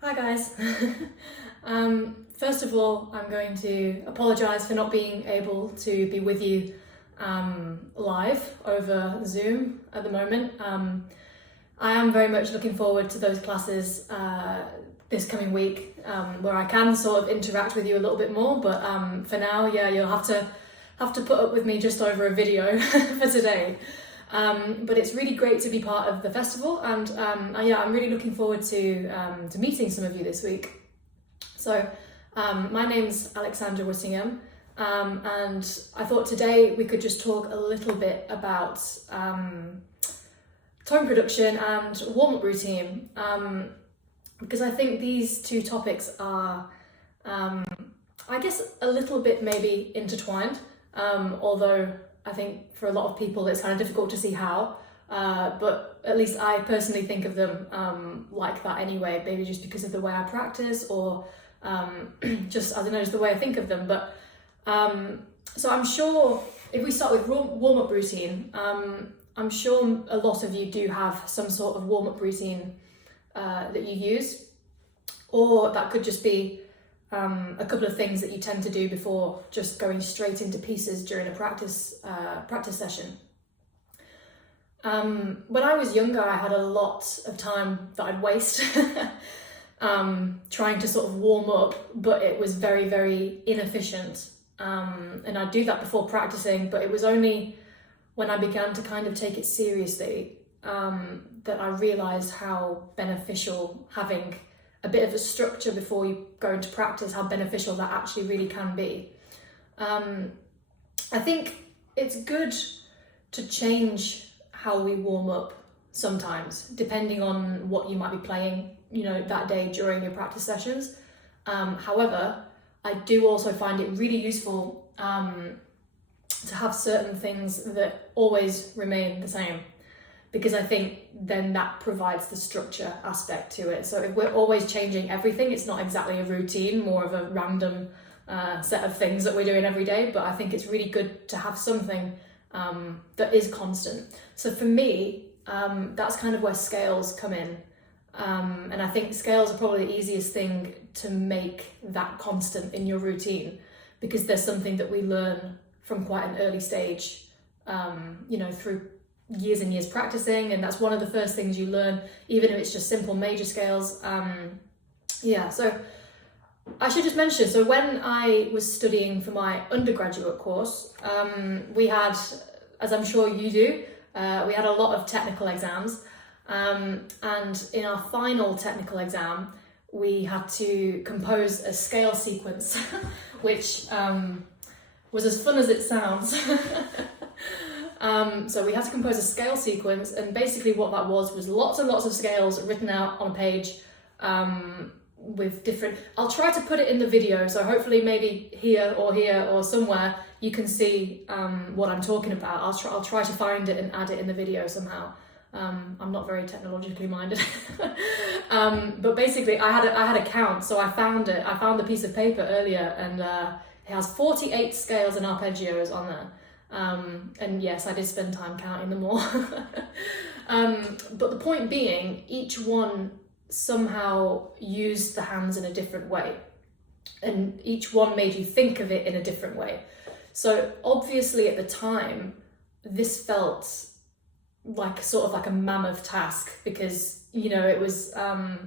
Hi guys. First of all, I'm going to apologise for not being able to be with you live over Zoom at the moment. I am very much looking forward to those classes this coming week where I can sort of interact with you a little bit more, but for now, yeah, you'll have to put up with me just over a video for today. But it's really great to be part of the festival, and yeah, I'm really looking forward to meeting some of you this week. So my name's Alexandra Whittingham, and I thought today we could just talk a little bit about tone production and warm-up routine, because I think these two topics are, I guess, a little bit maybe intertwined, although I think for a lot of people it's kind of difficult to see how, but at least I personally think of them like that anyway, maybe just because of the way I practice, or just, I don't know, just the way I think of them. But so I'm sure if we start with warm-up routine, I'm sure a lot of you do have some sort of warm-up routine that you use, or that could just be a couple of things that you tend to do before just going straight into pieces during a practice session. When I was younger, I had a lot of time that I'd waste trying to sort of warm up, but it was very, very inefficient. And I'd do that before practicing, but it was only when I began to kind of take it seriously that I realised how beneficial having a bit of a structure before you go into practice, how beneficial that actually really can be. I think it's good to change how we warm up sometimes, depending on what you might be playing, that day during your practice sessions. However, I do also find it really useful to have certain things that always remain the same, because I think then that provides the structure aspect to it. So if we're always changing everything, it's not exactly a routine, more of a random set of things that we're doing every day, but I think it's really good to have something that is constant. So for me, that's kind of where scales come in. And I think scales are probably the easiest thing to make that constant in your routine, because there's something that we learn from quite an early stage, through years and years practicing, and that's one of the first things you learn, even if it's just simple major scales. So I should just mention, so when I was studying for my undergraduate course, we had, as I'm sure you do, we had a lot of technical exams, and in our final technical exam we had to compose a scale sequence which was as fun as it sounds. So we had to compose a scale sequence, and basically what that was lots and lots of scales written out on a page with different... I'll try to put it in the video, so hopefully maybe here or somewhere you can see what I'm talking about. I'll try to find it and add it in the video somehow. I'm not very technologically minded. But basically I had a count, so I found the piece of paper earlier, and it has 48 scales and arpeggios on there. And yes, I did spend time counting them all. But the point being, each one somehow used the hands in a different way, and each one made you think of it in a different way. So obviously at the time, this felt like a mammoth task, because it was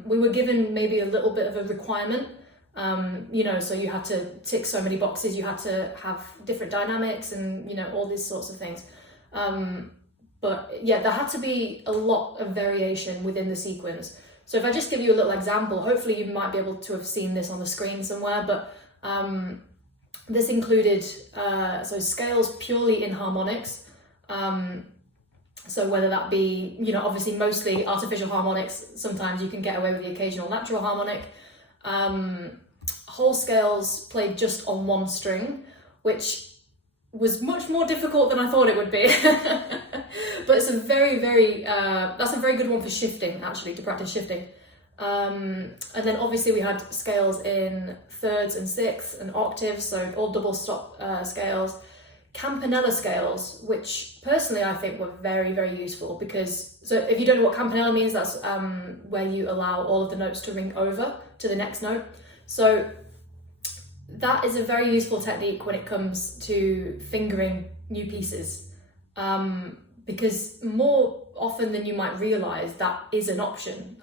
we were given maybe a little bit of a requirement. So you had to tick so many boxes, you had to have different dynamics and, all these sorts of things. But yeah, there had to be a lot of variation within the sequence. So if I just give you a little example, hopefully you might be able to have seen this on the screen somewhere, but this included, so scales purely in harmonics. So whether that be, obviously mostly artificial harmonics, sometimes you can get away with the occasional natural harmonic. Whole scales played just on one string, which was much more difficult than I thought it would be. But it's a very, very, that's a very good one for shifting, actually, to practice shifting. And then obviously we had scales in thirds and sixths and octaves, so all double stop scales. campanella scales, which personally I think were very, very useful, because, so if you don't know what campanella means, that's where you allow all of the notes to ring over to the next note. So that is a very useful technique when it comes to fingering new pieces, because more often than you might realise, that is an option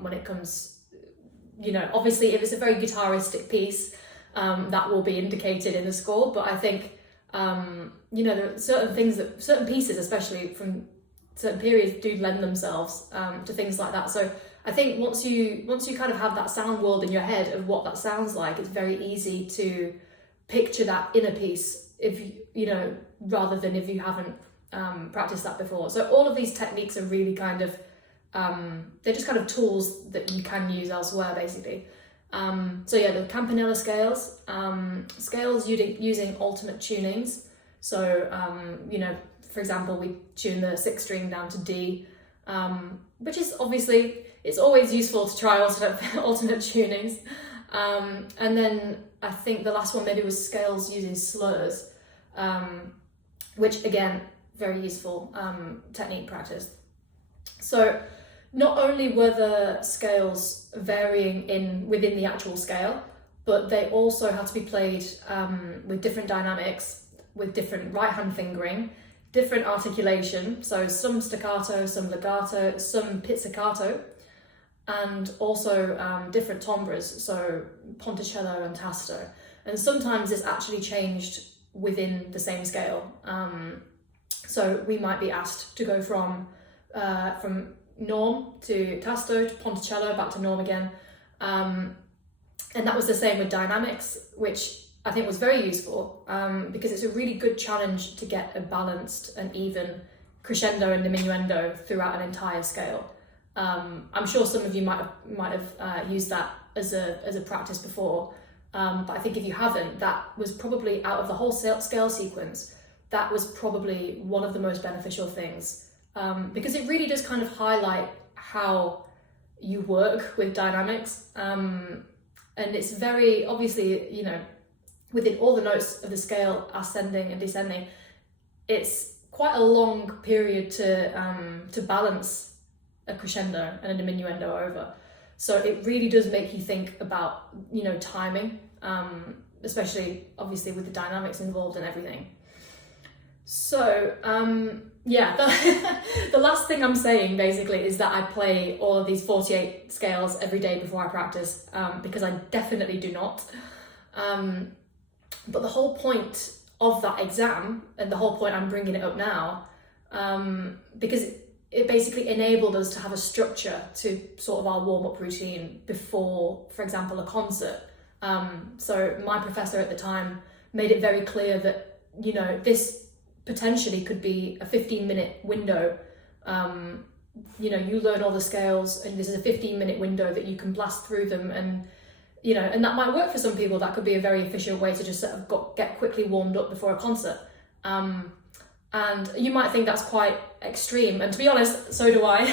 when it comes, you know, obviously if it's a very guitaristic piece, that will be indicated in the score, but I think you know, there are certain things that, certain pieces, especially from certain periods, do lend themselves to things like that. So I think once you kind of have that sound world in your head of what that sounds like, it's very easy to picture that in a piece, if you know, rather than if you haven't practiced that before. So all of these techniques are really kind of they're just kind of tools that you can use elsewhere, basically. So yeah, the campanella scales, scales using alternate tunings. So, you know, for example, we tune the 6th string down to D, which is obviously, it's always useful to try alternate tunings. And then I think the last one maybe was scales using slurs, which again, very useful technique practice. So not only were the scales varying within the actual scale, but they also had to be played with different dynamics, with different right-hand fingering, different articulation, so some staccato, some legato, some pizzicato, and also different timbres, so ponticello and tasto. And sometimes it's actually changed within the same scale. So we might be asked to go from norm to tasto to ponticello, back to norm again. And that was the same with dynamics, which I think was very useful because it's a really good challenge to get a balanced and even crescendo and diminuendo throughout an entire scale. I'm sure some of you might have used that as a practice before, but I think if you haven't, that was probably, out of the whole scale sequence, that was probably one of the most beneficial things, because it really does kind of highlight how you work with dynamics, and it's very obviously, you know, within all the notes of the scale, ascending and descending, it's quite a long period to balance a crescendo and a diminuendo over. So it really does make you think about, you know, timing, especially obviously with the dynamics involved and everything. So yeah, the last thing I'm saying basically is that I play all of these 48 scales every day before I practice, because I definitely do not. But the whole point of that exam, and the whole point I'm bringing it up now, because it basically enabled us to have a structure to sort of our warm-up routine before, for example, a concert. So my professor at the time made it very clear that, you know, this potentially could be a 15-minute window. You know, you learn all the scales and this is a 15-minute window that you can blast through them, and you know, and that might work for some people. That could be a very efficient way to just sort of get quickly warmed up before a concert. And you might think that's quite extreme, and to be honest, so do I,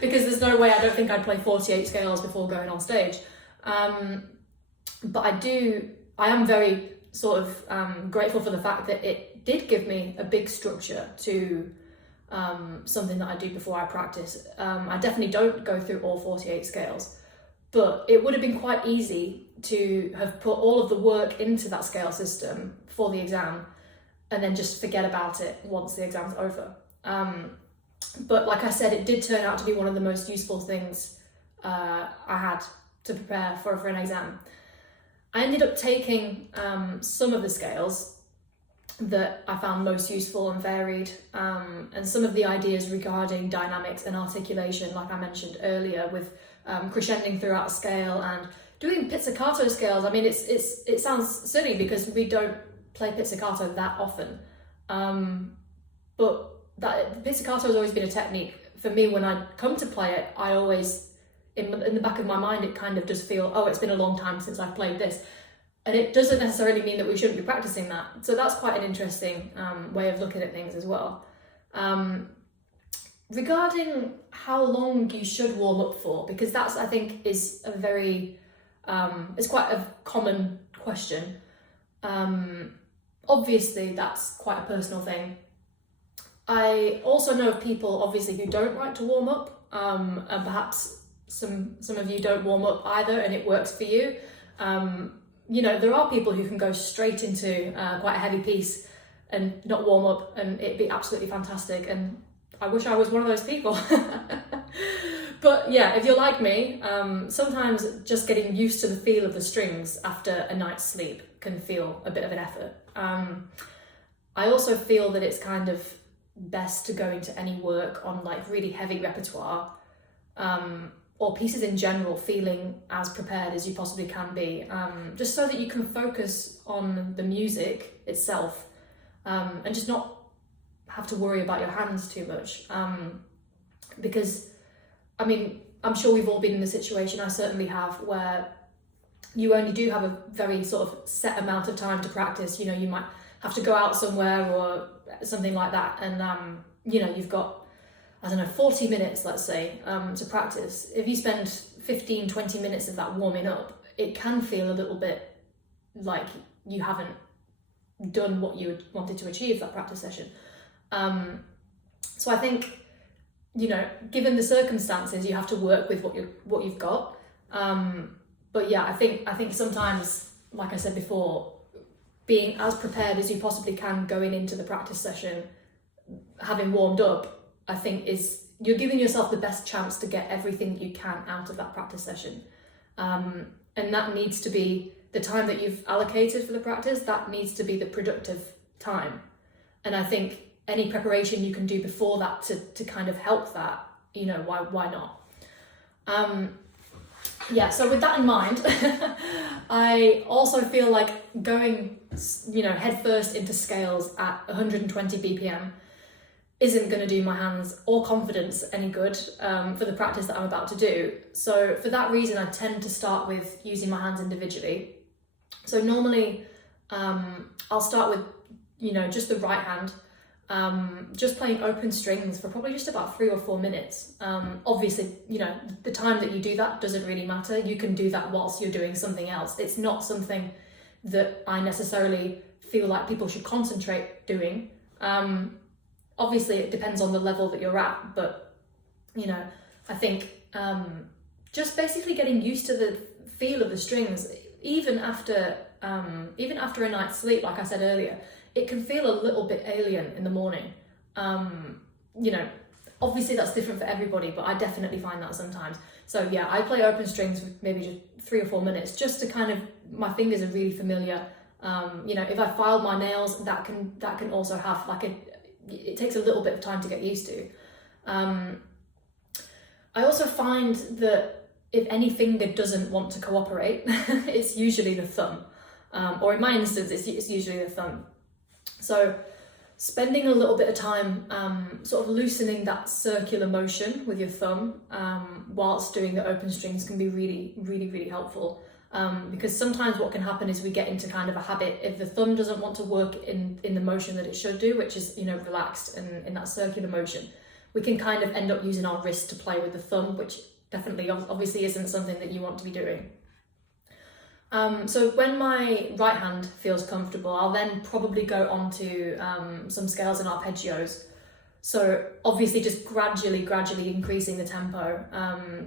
because there's no way, I don't think I'd play 48 scales before going on stage. But I am very sort of grateful for the fact that it did give me a big structure to something that I do before I practice. I definitely don't go through all 48 scales, but it would have been quite easy to have put all of the work into that scale system for the exam and then just forget about it once the exam's over. But like I said, it did turn out to be one of the most useful things I had to prepare for an exam. I ended up taking some of the scales that I found most useful and varied, and some of the ideas regarding dynamics and articulation, like I mentioned earlier, with crescending throughout a scale and doing pizzicato scales. I mean, it sounds silly because we don't play pizzicato that often, but pizzicato has always been a technique for me. When I come to play it, I always, in the back of my mind, it kind of does feel, oh, it's been a long time since I've played this. And it doesn't necessarily mean that we shouldn't be practicing that. So that's quite an interesting way of looking at things as well. Regarding how long you should warm up for, because that's, I think, is a very, it's quite a common question. obviously that's quite a personal thing. I also know of people, obviously, who don't like to warm up, and perhaps some of you don't warm up either, and it works for you. You know, there are people who can go straight into quite a heavy piece and not warm up, and it'd be absolutely fantastic. And I wish I was one of those people. But yeah, if you're like me, sometimes just getting used to the feel of the strings after a night's sleep can feel a bit of an effort. I also feel that it's kind of best to go into any work on like really heavy repertoire, or pieces in general, feeling as prepared as you possibly can be, just so that you can focus on the music itself, and just not have to worry about your hands too much. Because, I mean, I'm sure we've all been in a situation, I certainly have, where you only do have a very sort of set amount of time to practice. You know, you might have to go out somewhere or something like that, and you know, you've got, I don't know, 40 minutes, let's say, to practice. If you spend 15-20 minutes of that warming up, it can feel a little bit like you haven't done what you wanted to achieve that practice session. So I think, you know, given the circumstances, you have to work with what you've got. But yeah, I think sometimes, like I said before, being as prepared as you possibly can going into the practice session, having warmed up, I think you're giving yourself the best chance to get everything you can out of that practice session. And that needs to be the time that you've allocated for the practice, that needs to be the productive time. And I think any preparation you can do before that to kind of help that, you know, why not? Yeah, so with that in mind, I also feel like going, you know, headfirst into scales at 120 BPM isn't going to do my hands or confidence any good for the practice that I'm about to do. So for that reason, I tend to start with using my hands individually. So normally I'll start with, you know, just the right hand, just playing open strings for probably just about 3 or 4 minutes. Obviously, you know, the time that you do that doesn't really matter. You can do that whilst you're doing something else. It's not something that I necessarily feel like people should concentrate doing. Obviously, it depends on the level that you're at, but, you know, I think just basically getting used to the feel of the strings, even after a night's sleep, like I said earlier, it can feel a little bit alien in the morning. You know, obviously that's different for everybody, but I definitely find that sometimes. So yeah, I play open strings for maybe just 3 or 4 minutes, just to kind of, my fingers are really familiar. You know, if I filed my nails, that can also have like it takes a little bit of time to get used to. I also find that if any finger doesn't want to cooperate, it's usually the thumb. Or in my instance, it's usually the thumb. So spending a little bit of time sort of loosening that circular motion with your thumb whilst doing the open strings can be really, really, really helpful. Because sometimes what can happen is we get into kind of a habit, if the thumb doesn't want to work in the motion that it should do, which is, you know, relaxed and in that circular motion, we can kind of end up using our wrist to play with the thumb, which definitely obviously isn't something that you want to be doing. So when my right hand feels comfortable, I'll then probably go on to some scales and arpeggios. So obviously just gradually increasing the tempo,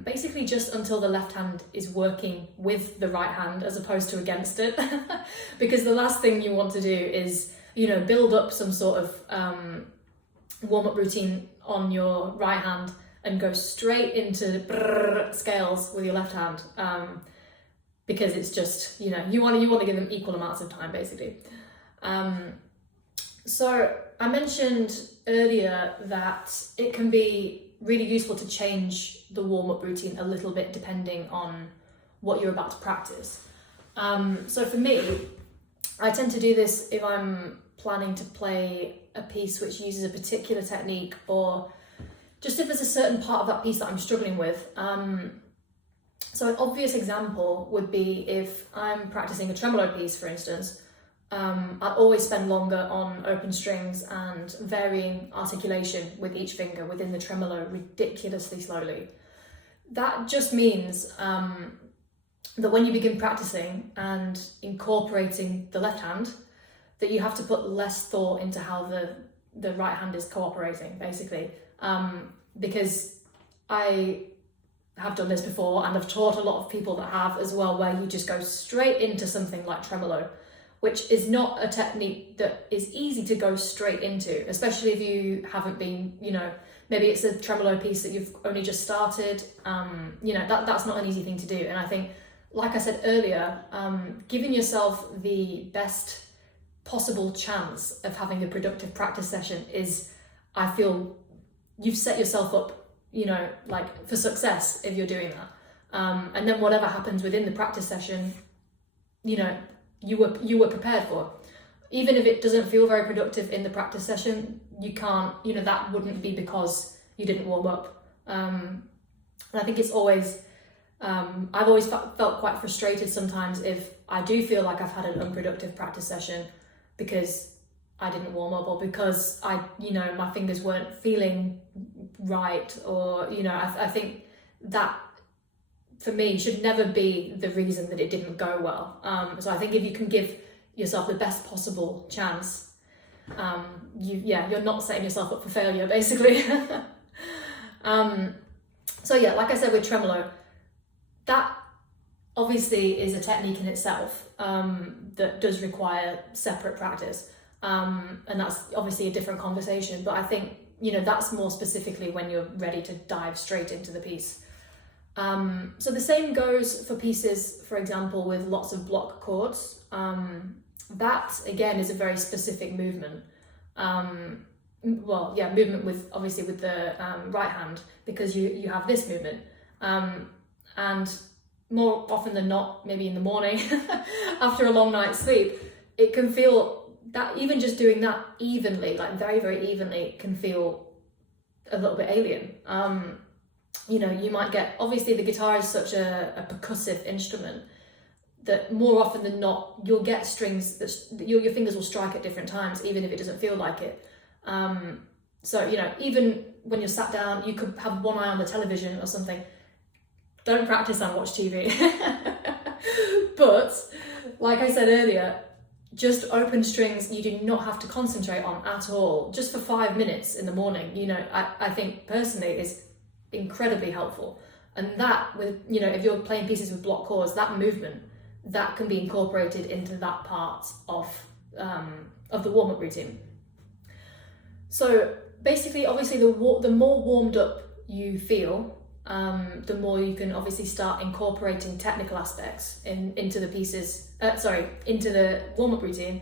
basically just until the left hand is working with the right hand as opposed to against it. Because the last thing you want to do is, you know, build up some sort of warm-up routine on your right hand and go straight into scales with your left hand. Because it's just, you know, you want to give them equal amounts of time, basically. So I mentioned earlier that it can be really useful to change the warm-up routine a little bit depending on what you're about to practice. So for me, I tend to do this if I'm planning to play a piece which uses a particular technique, or just if there's a certain part of that piece that I'm struggling with. So an obvious example would be if I'm practicing a tremolo piece, for instance. I always spend longer on open strings and varying articulation with each finger within the tremolo ridiculously slowly. That just means that when you begin practicing and incorporating the left hand, that you have to put less thought into how the right hand is cooperating, basically. Because I have done this before, and I've taught a lot of people that have as well, where you just go straight into something like tremolo, which is not a technique that is easy to go straight into, especially if you haven't been, maybe it's a tremolo piece that you've only just started. That's not an easy thing to do. And I think, like I said earlier, giving yourself the best possible chance of having a productive practice session is, I feel, you've set yourself up, for success if you're doing that. And then whatever happens within the practice session, you were prepared for. Even if it doesn't feel very productive in the practice session, you can't, that wouldn't be because you didn't warm up. And I think it's always, I've always felt quite frustrated sometimes if I do feel like I've had an unproductive practice session because I didn't warm up, or because my fingers weren't feeling right, or, I think that for me should never be the reason that it didn't go well. So I think if you can give yourself the best possible chance, you're not setting yourself up for failure, basically. So yeah, like I said with tremolo, that obviously is a technique in itself that does require separate practice. And that's obviously a different conversation, but I think, that's more specifically when you're ready to dive straight into the piece. So the same goes for pieces, for example, with lots of block chords. That again is a very specific movement. Movement with the right hand, because you have this movement. And more often than not, maybe in the morning after a long night's sleep, it can feel that even just doing that evenly, like very, very evenly, can feel a little bit alien. You might get, obviously the guitar is such a percussive instrument that more often than not, you'll get strings that your fingers will strike at different times, even if it doesn't feel like it. Even when you're sat down, you could have one eye on the television or something. Don't practice and watch TV. But like I said earlier, just open strings you do not have to concentrate on at all, just for 5 minutes in the morning, I think personally is incredibly helpful. And that, with if you're playing pieces with block chords, that movement that can be incorporated into that part of the warm-up routine. So basically, obviously, the more warmed up you feel, the more you can obviously start incorporating technical aspects into the pieces, into the warm-up routine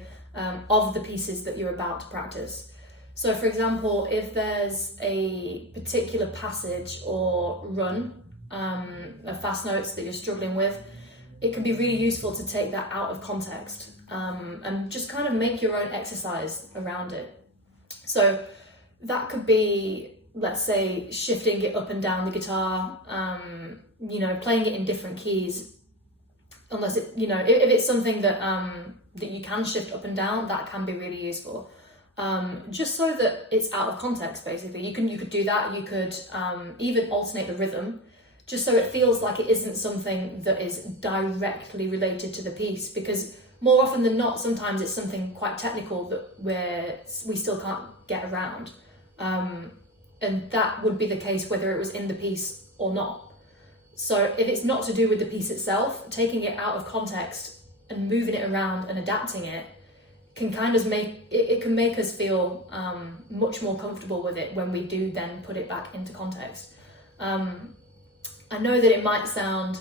of the pieces that you're about to practice. So for example, if there's a particular passage or run of fast notes that you're struggling with, it can be really useful to take that out of context and just kind of make your own exercise around it. So that could be, let's say, shifting it up and down the guitar, playing it in different keys. Unless it, if it's something that that you can shift up and down, that can be really useful. Just so that it's out of context, basically. You could do that. You could even alternate the rhythm, just so it feels like it isn't something that is directly related to the piece. Because more often than not, sometimes it's something quite technical that we still can't get around. And that would be the case whether it was in the piece or not. So if it's not to do with the piece itself, taking it out of context and moving it around and adapting it can kind of make us feel much more comfortable with it when we do then put it back into context. I know that it might sound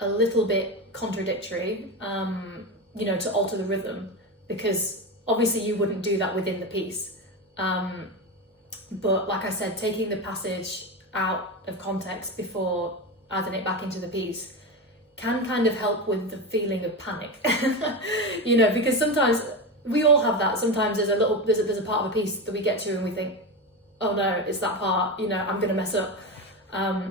a little bit contradictory, to alter the rhythm, because obviously you wouldn't do that within the piece. But like I said, taking the passage out of context before adding it back into the piece can kind of help with the feeling of panic. Because sometimes we all have that. Sometimes there's a part of a piece that we get to and we think, oh no, it's that part, I'm going to mess up.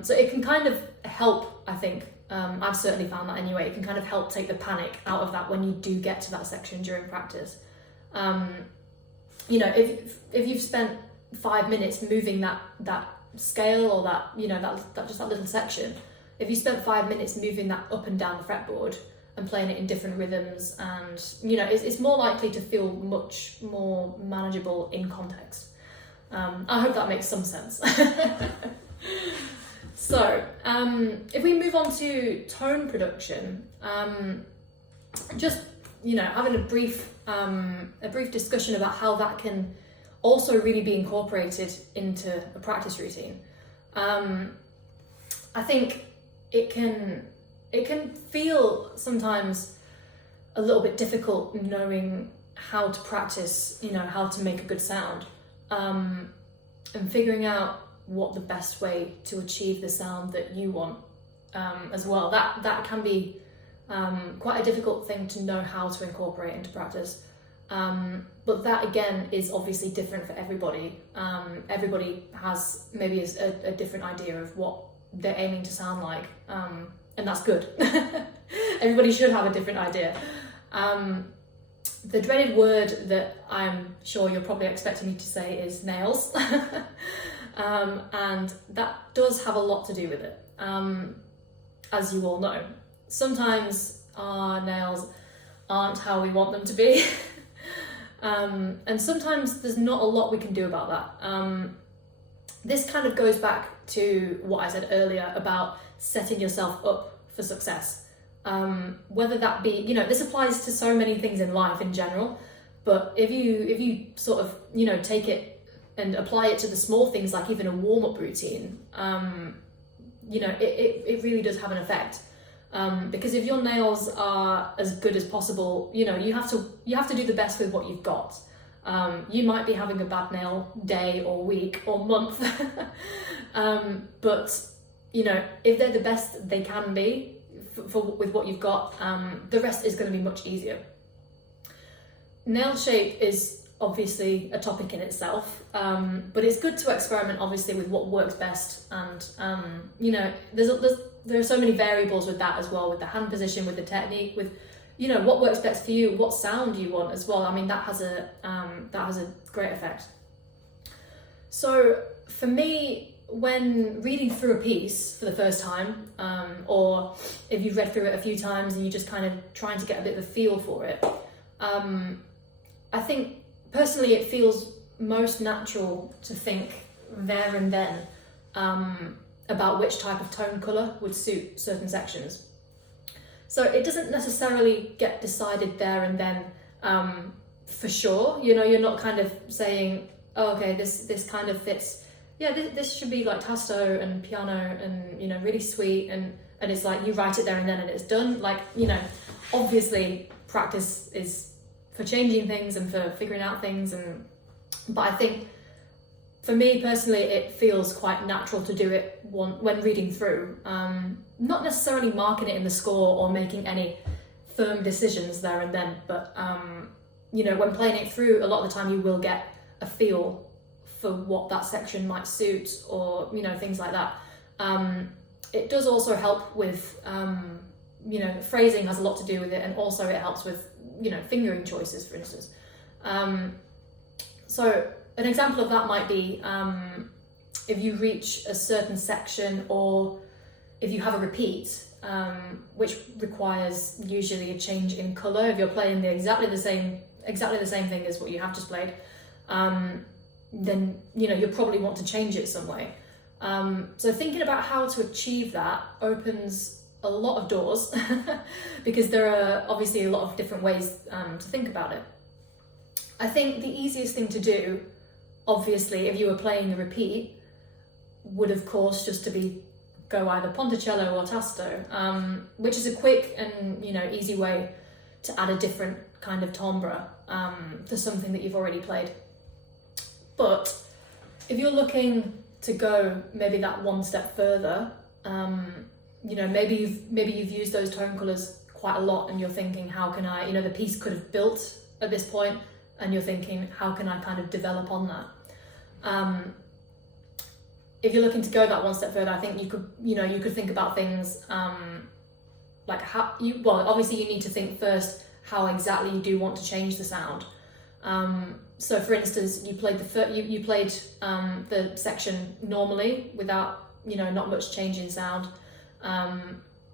So it can kind of help, I think. I've certainly found that anyway. It can kind of help take the panic out of that when you do get to that section during practice. If you've spent 5 minutes moving that scale or that just that little section, if you spent 5 minutes moving that up and down the fretboard, playing it in different rhythms, and it's more likely to feel much more manageable in context. I hope that makes some sense. So if we move on to tone production, just having a brief discussion about how that can also really be incorporated into a practice routine. I think it can feel sometimes a little bit difficult knowing how to practice, how to make a good sound, and figuring out what the best way to achieve the sound that you want as well. That can be quite a difficult thing to know how to incorporate into practice. But that again is obviously different for everybody. Everybody has maybe a different idea of what they're aiming to sound like, and that's good. Everybody should have a different idea. The dreaded word that I'm sure you're probably expecting me to say is nails. And that does have a lot to do with it. As you all know, sometimes our nails aren't how we want them to be. And sometimes there's not a lot we can do about that. This kind of goes back to what I said earlier about setting yourself up for success. Whether that be, this applies to so many things in life in general, but if you sort of, take it and apply it to the small things, like even a warm-up routine, it really does have an effect. Because if your nails are as good as possible, you have to do the best with what you've got. You might be having a bad nail day or week or month, but if they're the best they can be with what you've got, the rest is going to be much easier. Nail shape is obviously a topic in itself, but it's good to experiment obviously with what works best, and there are so many variables with that as well, with the hand position, with the technique, with what works best for you, what sound you want as well. I mean, that has a great effect. So for me, when reading through a piece for the first time, or if you've read through it a few times and you're just kind of trying to get a bit of a feel for it, I think personally it feels most natural to think there and then about which type of tone colour would suit certain sections. So it doesn't necessarily get decided there and then for sure. You're not kind of saying, oh, okay, this kind of fits. Yeah, this should be like tasto and piano and really sweet, and it's like you write it there and then and it's done. Like, obviously practice is for changing things and for figuring out things, but I think for me personally it feels quite natural to do it when reading through, not necessarily marking it in the score or making any firm decisions there and then, but when playing it through, a lot of the time you will get a feel for what that section might suit, or things like that. It does also help with phrasing has a lot to do with it, and also it helps with fingering choices, for instance. So an example of that might be if you reach a certain section, or if you have a repeat, which requires usually a change in colour. If you're playing exactly the same thing as what you have just played, then you'll probably want to change it some way. So thinking about how to achieve that opens a lot of doors because there are obviously a lot of different ways to think about it. I think the easiest thing to do, obviously, if you were playing a repeat, would of course just to go either ponticello or tasto, which is a quick and easy way to add a different kind of timbre to something that you've already played. But if you're looking to go maybe that one step further, maybe you've used those tone colours quite a lot, and you're thinking, how can I, the piece could have built at this point, and you're thinking, how can I kind of develop on that? If you're looking to go that one step further, I think you could think about things like obviously you need to think first how exactly you do want to change the sound. So for instance, you played the section normally without not much change in sound,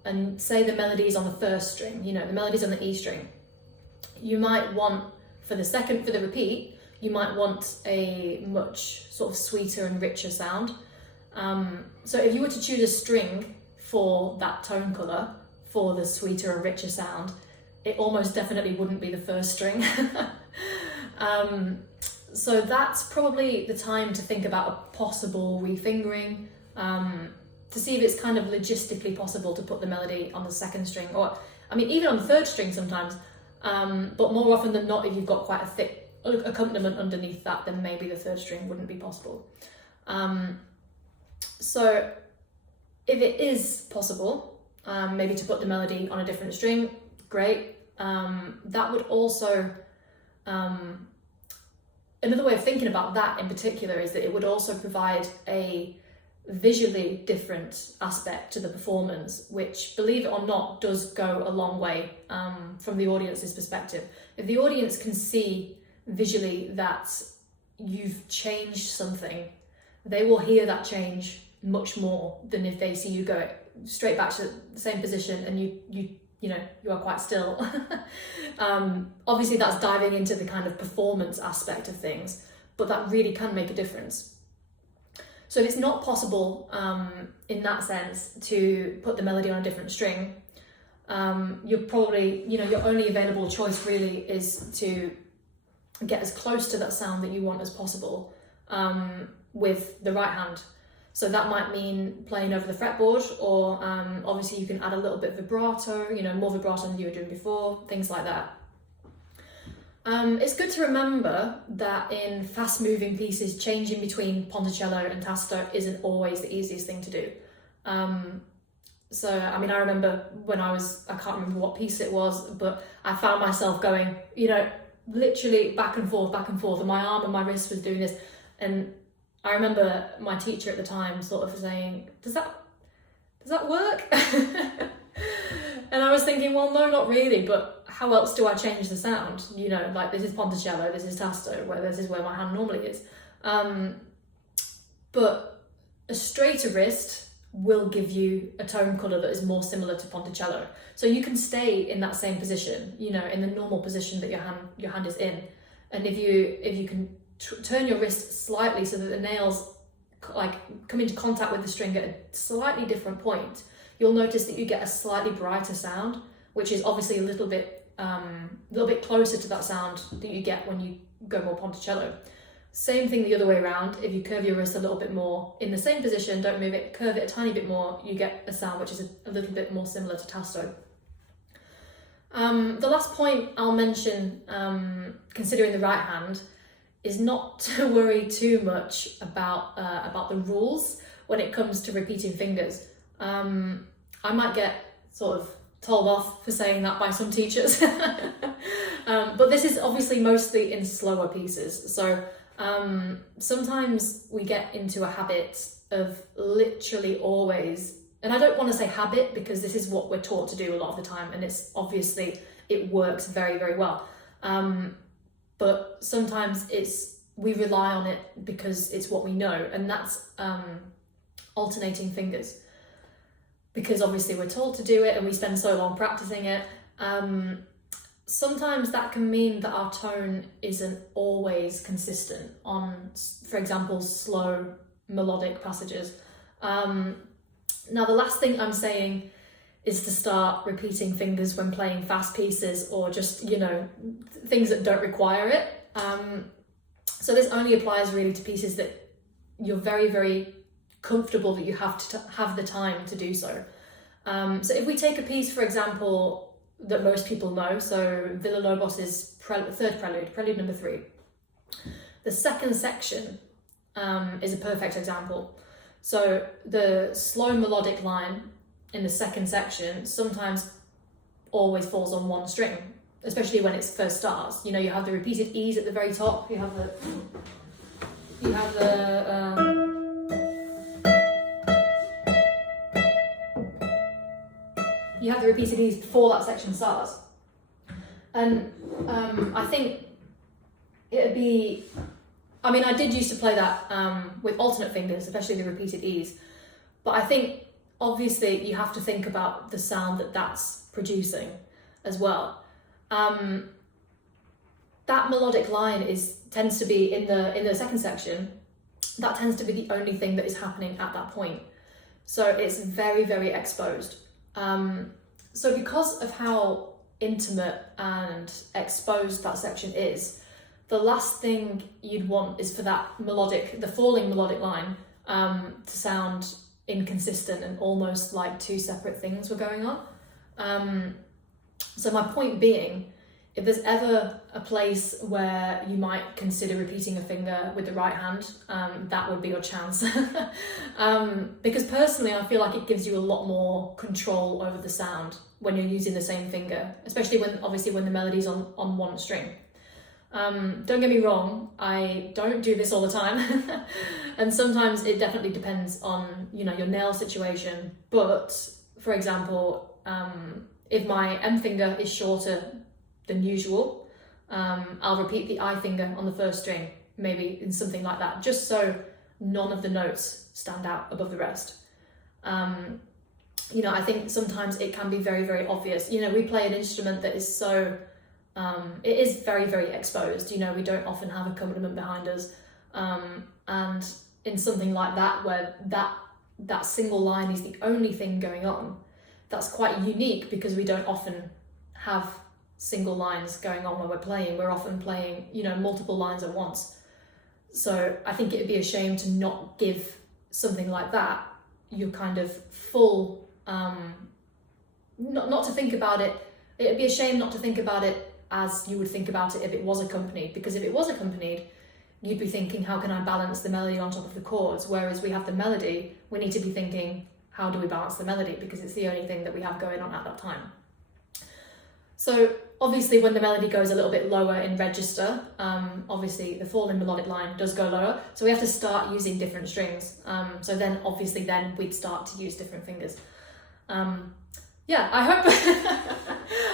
and say the melody is on the first string, you know, the melody's on the E string, you might want, for the repeat, you might want a much sort of sweeter and richer sound. So if you were to choose a string for that tone colour, for the sweeter and richer sound, it almost definitely wouldn't be the first string. So that's probably the time to think about a possible refingering, to see if it's kind of logistically possible to put the melody on the second string, or I mean even on the third string sometimes, but more often than not, if you've got quite a thick accompaniment underneath that, then maybe the third string wouldn't be possible. So if it is possible, maybe to put the melody on a different string, great. That would also, another way of thinking about that in particular is that it would also provide a visually different aspect to the performance, which, believe it or not, does go a long way from the audience's perspective. If the audience can see visually that you've changed something, they will hear that change much more than if they see you go straight back to the same position and you know, you are quite still. Obviously that's diving into the kind of performance aspect of things, but that really can make a difference. So if it's not possible in that sense to put the melody on a different string, you're probably, you know, your only available choice really is to get as close to that sound that you want as possible with the right hand. So that might mean playing over the fretboard, or obviously you can add a little bit of vibrato, you know, more vibrato than you were doing before, things like that. It's good to remember that in fast-moving pieces, changing between ponticello and tasto isn't always the easiest thing to do. So, I mean, I remember when I can't remember what piece it was, but I found myself going, you know, literally back and forth, and my arm and my wrist was doing this. And I remember my teacher at the time sort of saying, does that work? And I was thinking, well, no, not really, but how else do I change the sound? You know, like this is ponticello, this is tasto, this is where my hand normally is. But a straighter wrist will give you a tone colour that is more similar to ponticello. So you can stay in that same position, you know, in the normal position that your hand is in. And if you can turn your wrist slightly so that the nails like come into contact with the string at a slightly different point, you'll notice that you get a slightly brighter sound, which is obviously a little bit closer to that sound that you get when you go more ponticello. Same thing the other way around. If you curve your wrist a little bit more in the same position, don't move it, curve it a tiny bit more, you get a sound which is a little bit more similar to tasto. The last point I'll mention, considering the right hand, is not to worry too much about the rules when it comes to repeating fingers. I might get sort of told off for saying that by some teachers, but this is obviously mostly in slower pieces. So sometimes we get into a habit of literally always, and I don't want to say habit because this is what we're taught to do a lot of the time, and it's obviously, it works very, very well. But sometimes we rely on it because it's what we know, and that's alternating fingers. Because obviously we're told to do it and we spend so long practicing it. Sometimes that can mean that our tone isn't always consistent on, for example, slow melodic passages. Now the last thing I'm saying is to start repeating fingers when playing fast pieces, or just, you know, things that don't require it. So this only applies really to pieces that you're very, very comfortable that you have to have the time to do so. So if we take a piece, for example, that most people know, so Villa-Lobos's third prelude, prelude number 3. The second section is a perfect example. So the slow melodic line in the second section sometimes always falls on one string, especially when it first starts. You know, you have the repeated E's at the very top, you have the repeated E's before that section starts. And I think it'd be, I mean, I did used to play that with alternate fingers, especially the repeated E's, but I think obviously you have to think about the sound that that's producing as well. That melodic line tends to be in the second section. That tends to be the only thing that is happening at that point. So it's very, very exposed. So because of how intimate and exposed that section is, the last thing you'd want is for the falling melodic line to sound inconsistent and almost like two separate things were going on. So my point being, if there's ever a place where you might consider repeating a finger with the right hand, that would be your chance. Because personally, I feel like it gives you a lot more control over the sound when you're using the same finger, especially when the melody's on one string. Don't get me wrong, I don't do this all the time. And sometimes it definitely depends on, your nail situation. But for example, if my M finger is shorter than usual, I'll repeat the I finger on the first string, maybe in something like that, just so none of the notes stand out above the rest. I think sometimes it can be very, very obvious. We play an instrument that is so, it is very, very exposed. We don't often have accompaniment behind us. And in something like that, where that single line is the only thing going on, that's quite unique because we don't often have single lines going on when we're playing. We're often playing, multiple lines at once. So I think it'd be a shame to not give something like that your kind of full, not to think about it. It'd be a shame not to think about it as you would think about it if it was accompanied, because if it was accompanied, you'd be thinking, how can I balance the melody on top of the chords? Whereas we have the melody, we need to be thinking, how do we balance the melody? Because it's the only thing that we have going on at that time. So obviously when the melody goes a little bit lower in register, obviously the falling melodic line does go lower. So we have to start using different strings. So then obviously we'd start to use different fingers. I hope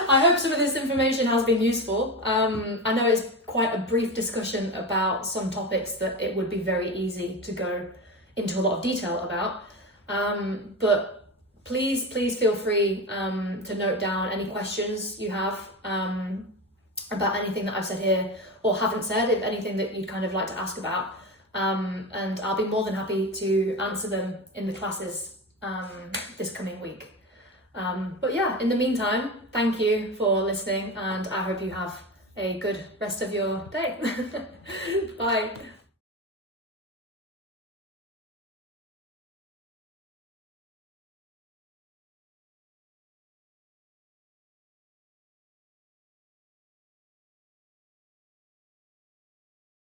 I hope some of this information has been useful. I know it's quite a brief discussion about some topics that it would be very easy to go into a lot of detail about. But please feel free to note down any questions you have about anything that I've said here or haven't said, if anything that you'd kind of like to ask about. And I'll be more than happy to answer them in the classes this coming week. But yeah, in the meantime, thank you for listening, and I hope you have a good rest of your day. Bye.